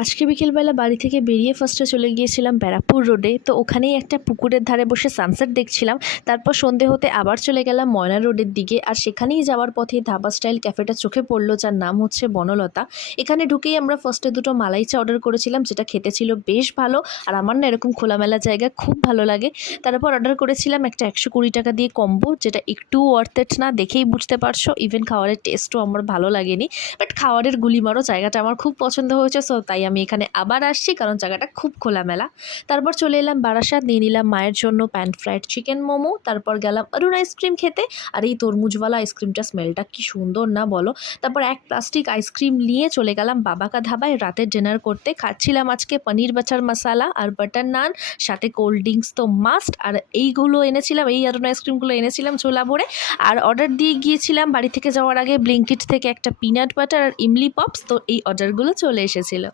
আজকে বিকেলবেলা বাড়ি থেকে বেরিয়ে ফার্স্টে চলে গিয়েছিলাম ব্যারাকপুর রোডে। তো ওখানেই একটা পুকুরের ধারে বসে সানসেট দেখছিলাম। তারপর সন্ধে হতে আবার চলে গেলাম ময়না রোডের দিকে। আর সেখানেই যাওয়ার পথে ধাবা স্টাইল ক্যাফেটা চোখে পড়লো, যার নাম হচ্ছে বনলতা। এখানে ঢুকেই আমরা ফার্স্টে দুটো মালাই চা অর্ডার করেছিলাম, যেটা খেতে ছিল বেশ ভালো। আর আমার না এরকম খোলামেলা জায়গা খুব ভালো লাগে। তারপর অর্ডার করেছিলাম একটা 120 টাকা দিয়ে কম্বো, যেটা একটু ওয়ার্থ ইট না, দেখেই বুঝতে পারছো। ইভেন খাবারের টেস্টও আমার ভালো লাগেনি, বাট খাবারের গুলিমারও জায়গাটা আমার খুব পছন্দ হয়েছে। সো তাই আমি এখানে আবার আসছি, কারণ জায়গাটা খুব খোলামেলা। তারপর চলে এলাম বারাসাত, নিয়ে নিলাম মায়ের জন্য প্যান ফ্রাইড চিকেন মোমো। তারপর গেলাম অরুণ আইসক্রিম খেতে। আর এই তরমুজওয়ালা আইসক্রিমটা স্মেলটা কি সুন্দর না বলো। তারপর এক প্লাস্টিক আইসক্রিম নিয়ে চলে গেলাম বাবাকা ধাবায় রাতের ডিনার করতে। খাচ্ছিলাম আজকে পনির বাটার মশালা আর বাটার নান, সাথে কোল্ড ড্রিঙ্কস তো মাস্ট। আর এইগুলো এনেছিলাম, এই অরুণ আইসক্রিমগুলো এনেছিলাম ছোলা ভরে। আর অর্ডার দিয়ে গিয়েছিলাম বাড়ি থেকে যাওয়ার আগে ব্লিঙ্কিট থেকে একটা পিনাট বাটার আর ইমলি পপস। তো এই অর্ডারগুলো চলে এসেছিলো।